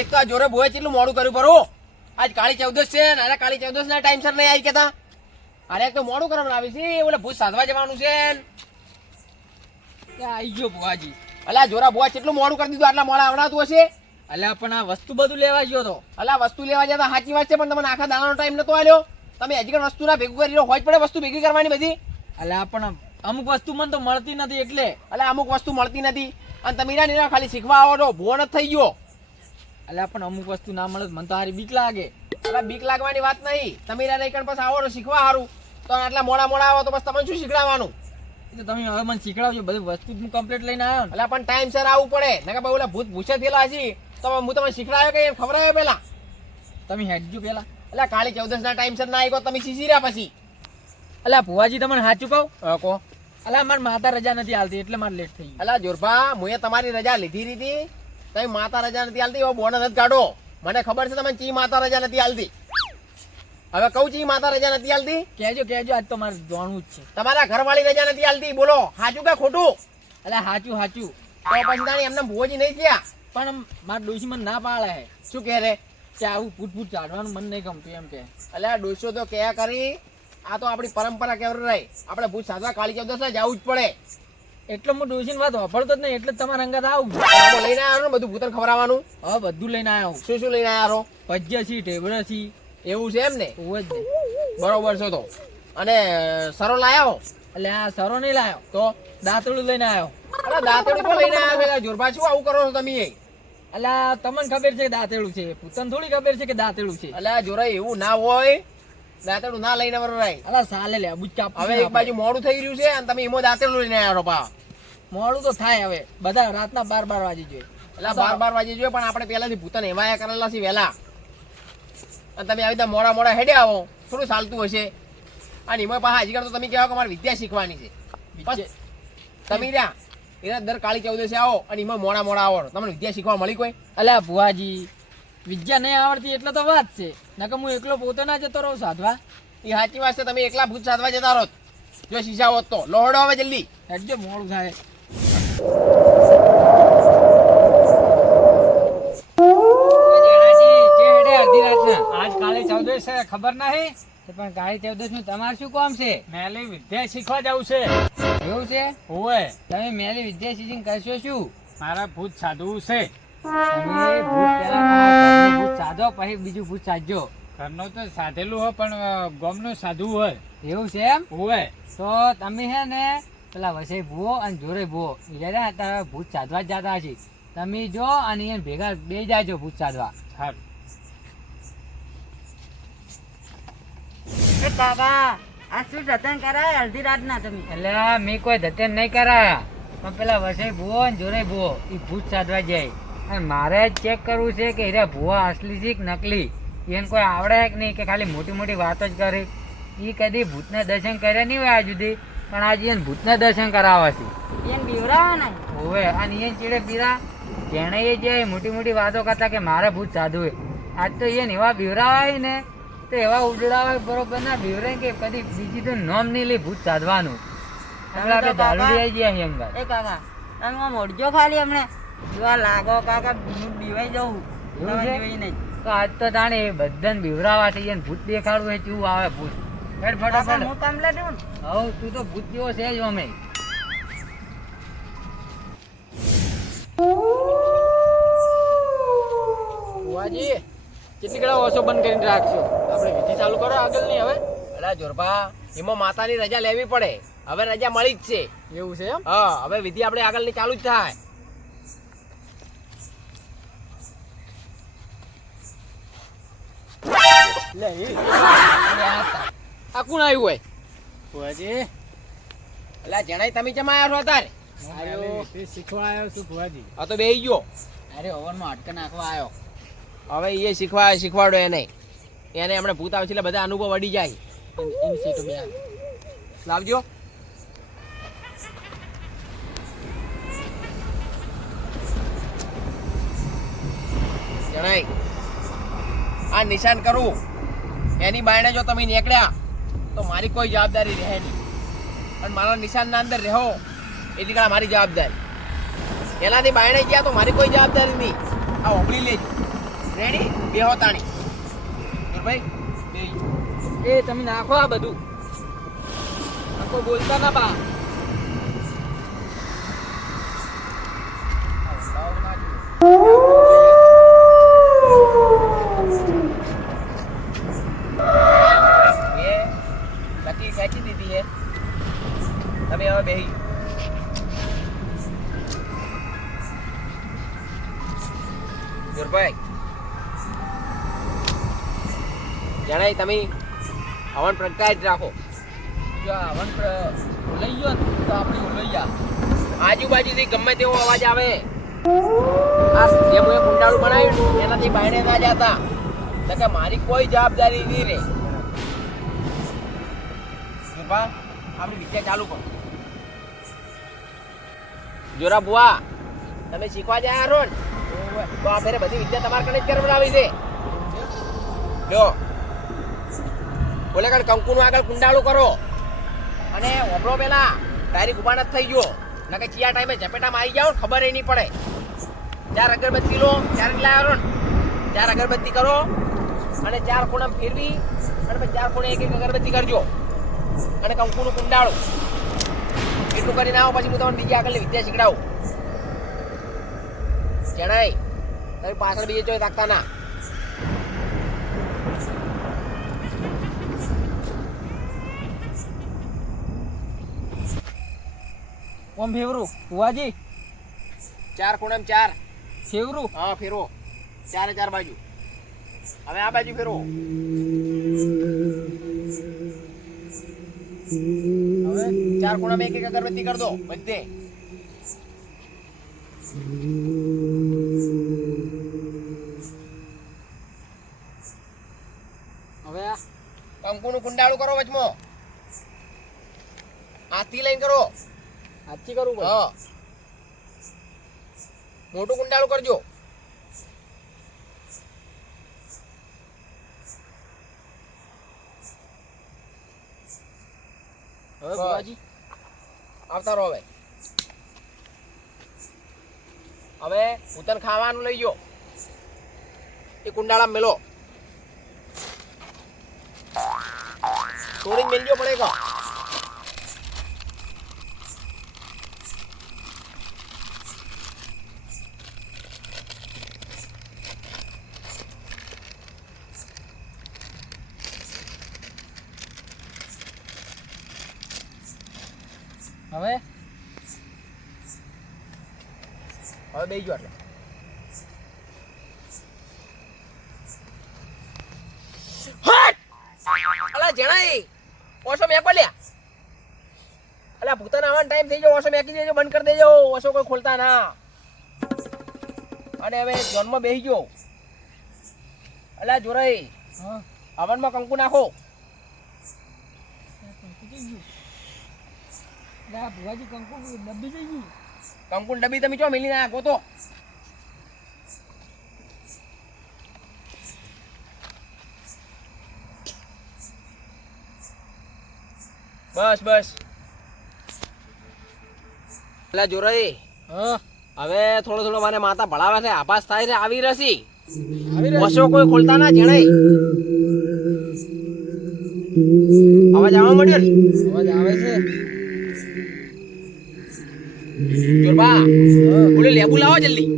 એક તો આ જોરે બોય કેટલું મોડું કર્યું પરું. આજ કાળી ચૌદશ છે ને, અરે કાળી ચૌદશ ના ટાઈમ સર નહીં આવી કેતા. અરે એક તો મોડું કરવા આવી છે, ઓલે ભૂત સાધવા જવાનું છે. આવી ગયો બુઆજી. અલા જોરા બોય કેટલું મોડું કરી દીધું, આટલા મોડા આવડાતું હશે. અલ્યા પણ આ વસ્તુ બધું લેવા ગયો તો. અલા વસ્તુ લેવા જતા સાચી વાત છે, પણ તમને આખા દાડાનો ટાઈમ નતો આલ્યો. તમે હજી પણ વસ્તુ ના ભેગું કરી લો, હોય જ પડે વસ્તુ ભેગી કરવાની બધી. અલ્યા પણ અમુક વસ્તુ મને તો મળતી નથી એટલે. અલા અમુક વસ્તુ મળતી નથી અને તમે ના ખાલી શીખવા આવો તો ભો નથી થઈ ગયો. અલ્યા પણ અમુક વસ્તુ ના મળે મને તો હારી બીક લાગે. અલા બીક લાગવાની વાત નહીં, તમે નહીં કણ પછી આવો તો શીખવા સારું. તો આટલા મોડા આવો તો બસ તમને શું શીખડાવવાનું? તો તમે હવે મને શીખડાવજો, બધી વસ્તુ હું કમ્પ્લીટ લઈને આવ્યો ને. અલા પણ ટાઈમ સર આવવું પડે, નકર ભાઈ ઓલા ભૂત ભૂસે થયેલા હશે તો હું તમને શીખડાયો કે ખવડાવ્યો પેલા. તમે હેડજો પેલા. અલા કાળી ચૌદશ ના ટાઈમ સર ના આવી તમે શીશી રહ્યા પછી. અલ્યા ભુવાજી તમને સાચું કહું? કહો. અલ્યા મારી માતા રજા નથી આલતી એટલે મારે લેટ થઈ ગયું. અલા જોરભા મુએ તમારી રજા લીધી હતી, તમે માતા રજા નથી આલતી, એવો બોનસ જ કાઢો. મને ખબર છે તમે ચી માતા રજા નથી આલતી. હવે કહું ચી માતા રજા નથી આલતી? કહેજો કહેજો, આજ તો મારે જાણવું જ છે. તમારા ઘરવાળી રજા નથી આલતી, બોલો સાચું કે ખોટું? અલ્યા સાચું સાચું. તો પછી તાણી એમને ભુવોજી નહીં થયા. પણ મારા ડોશી મને ના પાડે છે. શું કહે રે? કે આવું પૂટ ચાડવાનું મન નહીં ગમતું એમ કે. અલ્યા ડોસો તો કયા કરી, આ તો આપણી પરંપરા કેવર રહી. આપણે ભૂત સાધવા કાળી ચૌદશ જવું જ પડે. એટલે હું ડોશીની વાત વાપરતો જ નહીં, એટલે તમારા અંગાત આવું. લઈને આવ્યો ને બધું ભૂતન ખવડાવવાનું. હવે બધું લઈને આવ્યો. શું શું લઈને આવ્યા? ભજીયા છી, ઢેબરા છી. એવું છે એમ ને? હોવ જ ને. બરોબર છે. તો અને સરો લાયો? એટલે આ સરો નહીં લાયો તો દાંતડું લઈને આવ્યો. અરે દાંતેડી તો લઈને આવ્યા જોરભા, શું આવું કરો છો તમે? અલ્યા તમને ખબર છે કે દાંતેડું છે, પૂતન થોડી ખબર છે કે દાંતેડું છે. અલ્યા જોરા એવું ના હોય, દાંતેડું ના લઈને વરાય. અલા સાલે લે બુચકા. હવે એક બાજુ મોડું થઈ રહ્યું છે અને તમે એમાં દાંતેડું લઈને આવ્યા પા. મોડું તો થાય હવે, બધા રાતના 12 વાગી જોઈએ. એટલે 12 વાગે જોઈએ, પણ આપણે પહેલાથી ભૂતન એવાયા કરેલા છે વહેલા. અને તમે આવી રીતે મોડા હેડે આવો, થોડું ચાલતું હશે. અને એમાં પાછા હજી તો તમે કહેવા કે મારે વિદ્યા શીખવાની છે. બસ તમે રહ્યા એના દર કાળી ચૌદશે આવો અને એમાં મોડા આવો, તમને વિદ્યા શીખવા મળી કોઈ? અલ્યા ભુવાજી, વિદ્યા નહીં આવડતી એટલે તો વાત છે, નકર હું એકલો પોતે ના જતો રહું સાધવા. એ સાચી વાત છે, તમે એકલા ભૂત સાધવા જતા રહો જો શીશા હોત તો. લોહડો હવે જલ્દી હેડજો, મોડું થાય. આજ કાળી ચૌદશ છે, ખબર નહીં? પણ કાળી ચૌદશ નું તમારે શું કામ છે? મેલી વિદ્યા શીખવા જવું છે. એવું છે? હોવે. તમે મેલી વિદ્યા શીખીને કરશો શું? મારા ભૂત સાધવું છે. તમે ભૂત પહેલા તમારા ઘરનું ભૂત સાધો, પછી બીજું ભૂત સાધજો. ઘરનું તો સાધેલું હોય પણ ગામનું સાધવું હોય. એવું છે એમ? હોવે. તો તમે હે ને પેલા વસઈ ભૂવો અને જોરે ભૂવો જયારે અત્યારે ભૂત સાધવા જ જતા હશે, તમે જો અને એને ભેગા બે જાજો ભૂત સાધવા. સારું. કાકા આ શું જતન કરાય અડધી રાત ના તમે? એટલે મેં કોઈ ધતન નહીં કરાયા, પણ પેલા વસઈ ભૂવો અને જોરે ભૂવો એ ભૂત સાધવા જાય. અને મારે ચેક કરવું છે કે એરા ભૂવા અસલી છે કે નકલી. એને કોઈ આવડે કે નહીં, કે ખાલી મોટી મોટી વાતો જ કરે. એ કદી ભૂતના દર્શન કર્યા નહીં હોય આજ સુધી, પણ આજે એને ભૂતના દર્શન કરાવવા છે. એને બીવરાવા ને હોવે. અને એને ચીડે પીરા જેણે એ જે મોટી મોટી વાતો કરતા કે મારે ભૂત સાધવું. આજ તો એને એવા બીવરાવાય ને, તો એવા ઉજળાવાય બરોબર ના બીવરાય કે કદી બીજી તો નામ નહીં લે ભૂત સાધવાનું. આપણે દારૂડી આવી ગયા અહીં અંદર. એ કાકા તમે આમ ઓળજો ખાલી અમને જોવા લાગો કાકા, હું બીવાઈ જવું. એવું તમે છે? બીવાઈ નહીં. તો આજ તો તાણે બધાને બીવરાવા છે. એને ભૂત દેખાડવું હોય કેવું આવે ભૂત. કાકા હું તમને દઉં ને. હવે તું તો ભૂત જેવો છે જ અમે. ભુવાજી કેટલી ઘણા વર્ષો બંધ કરીને રાખશો? આપણે વિધિ ચાલુ કરો આગળ નહીં હવે. અલા જોરભા, એમાં માતાની રજા લેવી પડે. હવે રજા મળી જ છે. એવું છે એમ? હા, હવે વિધિ આપણે આગળની ચાલુ જ થાય. આ કોણ આવ્યું હોય? ભુવાજી, અલા જણાય તમે જમા આવ્યા છો અત્યારે? હું મેલી વિદ્યા શીખવા આવ્યો છું ભુવાજી. આ તો બેહી ગયો. અરે ઓવનમાં અટકે નાખવા આવ્યો. હવે એ શીખવાડો એને હમણાં ભૂત આવે છે એટલે બધા અનુભવ વળી જાય. એની સીટો બે લાવજો. જણાય આ નિશાન કરું એની બાયણે જો તમે નીકળ્યા તો મારી કોઈ જવાબદારી રહે નહીં, પણ મારા નિશાનના અંદર રહો એટલી કાળ મારી જવાબદારી. એનાથી બાયણે ગયા તો મારી કોઈ જવાબદારી નહીં. આ ઓગળી લેજો. રેડી બે હોતાણી ભાઈ બે એ તમે નાખો આ બધું નાખો, બોલતા ના બા. બે લકી ખેંચી દીધી છે તમે હવે બેહી જોરભાઈ જણાય તમે હવન પ્રગટાય જ રાખો. જો આ લઈ ગયો ને તો આપણે લઈ જા. આજુબાજુથી ગમે તેવો અવાજ આવે આ જે મેં કુંડાળું બનાવ્યું ને એનાથી બાયણે ના જતા કે મારી કોઈ જવાબદારી નહીં રે. જોરબા આપણી વિદ્યા ચાલુ કરો. જોરા બુઆ તમે શીખવા જાય છો ને તો આ ફેરે બધી વિદ્યા તમારે કને જ કરવડાવી છે. જો બોલે કાળ કંકુનું આગળ કુંડાળું કરો અને ઓબળો પેલા ડાયરેક્ટ ઉભા નથી થઈ ગયો ના કે ચિયા ટાઈમે ઝપેટામાં આવી જાઓ ખબર નહીં પડે. 4 અગરબત્તી લો 4 લાવ્યો ને 4 અગરબત્તી કરો અને 4 ખૂણા ફેરવી અને પછી 4 ખૂણે એક અગરબત્તી કરજો અને કંકુનું કુંડાળું એટલું કરીને આવો. પછી હું તમને બીજી આગળની વિદ્યા શીખડાવું. જણાય તમે પાછળ બીજે ચોય રાખતા ના. ઓમ ફેવરું બુવાજી 4 ખૂણામાં 4 ફેવરું. હા ફેરવો 4 બાજુ. હવે આ બાજુ ફેરવો. હવે 4 ખૂણામાં એક અગરબત્તી કર દો બધે. હવે આ કંકુનું કુંડાળું કરો વચમાં. હાથથી લઈને કરો. હાથથી કરવું પડે. હા મોટું કુંડાળું કરજો. હવે બુવાજી આવતા રહો. હવે ઉતન ખાવાનું લઈ ગયો એ કુંડાળા મેલો થોડી મેલજો પડેગા. હવે હવે બેસી ગયો એટલે અલા જણાય ઓછો મેકો લ્યા. અલા ભૂતાન આવવાનો ટાઈમ થઈ ગયો. ઓછો મેકી દેજો બંધ કરી દેજો. ઓછો કોઈ ખોલતા ના. અને હવે જોનમાં બેસી ગયો. અલા જોરાઈ હા હવનમાં કંકુ નાખો. બુવાજી કંકુ ડબ્બી જઈ ગઈ. કંકુની ડબ્બી તમે ચો મિલી નાખો તો. બસ બસ પેલા જોરાઈ હા હવે થોડો થોડો મને માતા ભળાવે છે. આભાસ થાય છે આવી રસી આવી રહ્યો. ઓછો કોઈ ખોલતા ના જણાય. અવાજ આવવા મળ્યો ને અવાજ આવે છે. જોરબા બોલે લેબુ લાવો જલ્દી.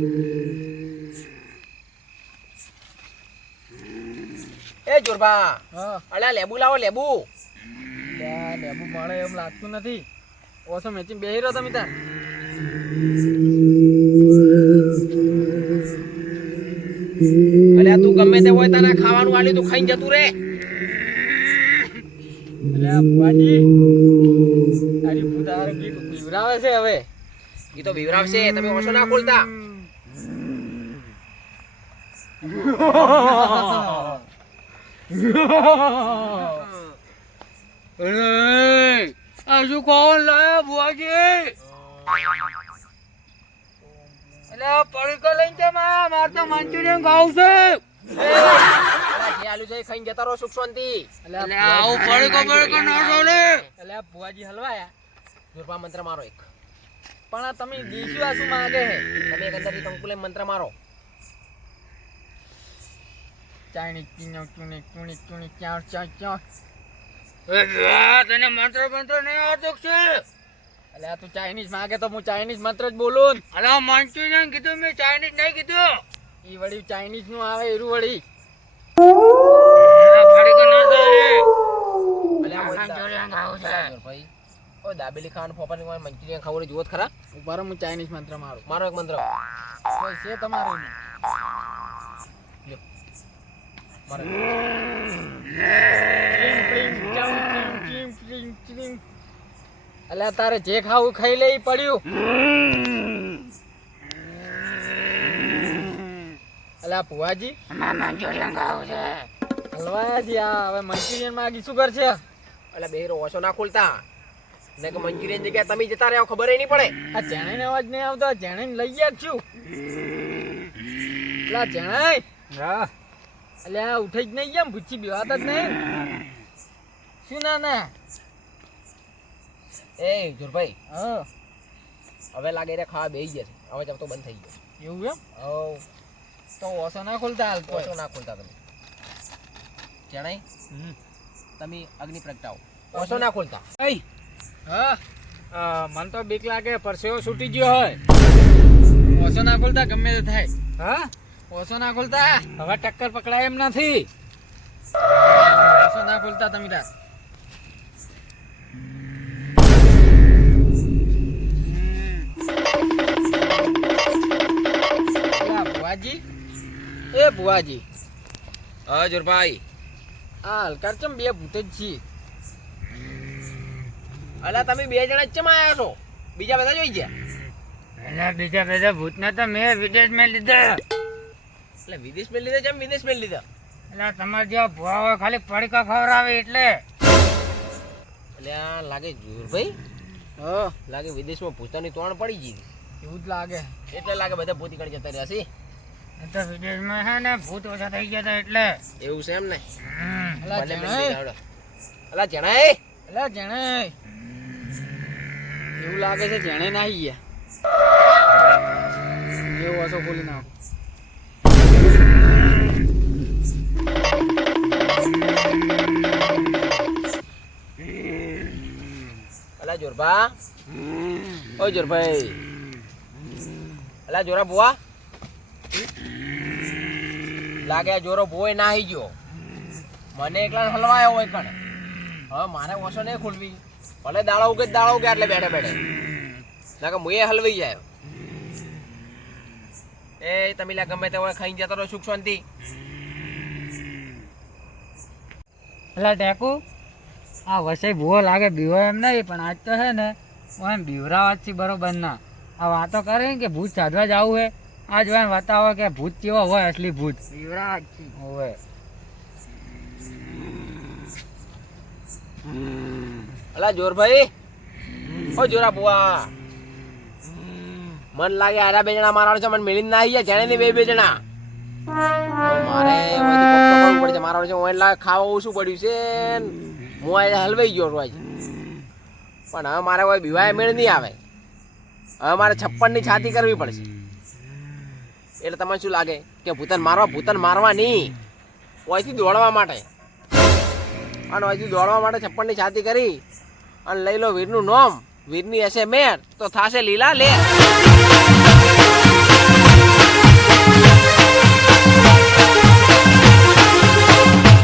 એ જોરબા હા અલ્યા લેબુ લાવો લેબુ. લેબુ મળે એમ લાગતું નથી. ઓછો મેચિંગ બેહી રહ્યો તમે તાર. અલ્યા તું ગમે તે હોય તારા ખાવાનું આલ્યું તું ખાઈને જતું રે. અલ્યા બુવાજી તારી ભૂતાર ગીત બીવરાવે છે હવે. એ તો બીવરાવશે. તમે ઓછો ના ખોલતા. હજુ કોણ લાયા બુવાજી? અલ્યા પડીકો લઈને છે માર તો મંચુરિયન ખાવું છે. અલ્યા જે આલ્યું છે એ ખાઈને જતા રહો સુખ શાંતિ. અલ્યા આવું પડીકો ના ચાલે. અલ્યા બુવાજી હલવાયા. જોરબા મંત્ર મારો એક. પણ આ તમે દીશું આ શું માંગે હે? તમે એક અંદરથી કંકુલે મંત્ર મારો. ચાઇનીઝ ચીનો ચૂની ચૂની ચૂની ચાર ચાર ચાર. તને મંત્ર મંત્ર નહીં આવતો છે? અલે આ તું ચાઇનીઝ માંગે તો હું ચાઇનીઝ મંત્ર જ બોલું ને. અલા મંચુરિયન કીધું, મેં ચાઇનીઝ નહીં કીધું. ઈ વળી ચાઇનીઝ નું આવે એરું વળી. ફરી ના ચાલે. અલ્યા ઓય મંચુરિયન ખાવું છે. ભાઈ ઓ દાબેલી ખાવાનું ફોપાની કોઈ મંચુરિયન ખાવું જોવો જ ખરા. ઉભા રહો, હું ચાઇનીઝ મંત્ર મારું. મારો એક મંત્ર કોઈ છે તમારું? મારો અલ્યા તારે જે ખાવું ખાઈ લે, ઈ પડ્યું. અલ્યા ભુવાજી, મંચુરિયન ખાવું છે. હલવાયાજી આ હવે મંચુરિયન માંગી શું કરશે? અલ્યા બેરો ઓછો ના ખોલતા ને કે મંચુરિયન જગ્યાએ તમે જતા રહ્યો ખબર નહીં પડે. આ જેણે અવાજ નહીં આવતો, આ જેણે લઈ ગયા છું. અલ્યા જેણે, હા અલ્યા ઉઠી જ નહીં કેમ? ભૂચી બેવાતા જ નહીં શું? ના ના. એ જોરભાઈ હા હવે લાગે રે ખાવા બેહી ગયા છે. અવાજ આવતો બંધ થઈ ગયો. એવું એમ? હવ તો ઓછો ના ખોલતા હાલ તો. ઓછો ના ખોલતા તમે જણાય તમે અગ્નિ પ્રગટાવો. ઓછો ના ખોલતા. હા મને તો બીક લાગે, પરસેવો છૂટી ગયો હોય. ઓછો ના ખોલતા ગમે તે થાય. હા ઓછો ના ખોલતા. હવે ટક્કર પકડાય એમ નથી. ઓછો ના ખોલતા તમે તાર. અલા, ભુવાજી, એ ભુવાજી, હા જોરભાઈ. આ હલકાર ચમ બે ભૂત જ છીએ. અલા તમે બે જણા જ ચમ આયા છો? બીજા બધા જોઈ ગયા. એના બીજા બધા ભૂતને તો મેં વિદેશમાં લીધા. એટલે વિદેશમાં લીધા ચમ વિદેશમાં લીધા? એટલે તમારે જેવા ભૂવા હોય ખાલી પડીકા ખવડાવે એટલે. એટલે આ લાગે જોરભાઈ હા લાગે વિદેશમાં ભૂતાની તોણ પડી ગઈ. એવું જ લાગે. એટલે લાગે બધા ભૂતી કણ જતા રહ્યા છે. એ તો વિદેશમાં છે ને ભૂત ઓછા થઈ ગયા હતા એટલે. એવું છે એમ ને? અલા ભલે જેણે, મેં લીધા. અલા જણાય અલા જેણે, એવું લાગે છે જેણે નાહી ગયા. એવું ઓછો ખોલી નાખો. અલા જોરભા, ઓ જોરભાઈ, અલા જોરા બુઆ, લાગે આ જોરો ભોય નાહી ગયો. મને એકલા હલવાયો હોય કણ. હવે મારે ઓછો નહીં ખોલવી. ભલે દાળો ઉગે એટલે બેઠે બેઠે ના કે મુએ હલવાઈ જાય. એ તમે લા ગમે તે હોય ખાઈ જતો રહો સુખ શાંતિ. એટલે ટેકુ આ વસે ભૂવો લાગે બીવો એમ નહીં, પણ આજ તો છે ને હું એમ બીવરાવાથી બરોબર ના આ વાતો કરે ને કે ભૂત સાધવા જવું હે. આજ હોય બતાવો કે ભૂત કેવો હોય, અસલી ભૂત હોય. અલા જોરભાઈ, ઓ જોરા બુઆ, મન લાગે આરા બે જણા મારા છે મને મેલીને ના આવી જાય. જેને બે જણા મારે કરવું પડે છે. મારા છે હું લાગે ખાવા ઓછું પડ્યું છે ને હું આ હલવાઈ ગયો રોજ. પણ હવે મારે કોઈ બીવાય મેળ નહીં આવે. હવે મારે 56 ની છાતી કરવી પડશે. એટલે તમને શું લાગે કે ભૂતન મારવા નહીં, ઓયથી દોડવા માટે. અને ઓયથી દોડવા માટે 56 ની છાતી કરી અને લઈ લો વીરનું નામ. વીરની હશે મેર તો થાશે લીલા લે.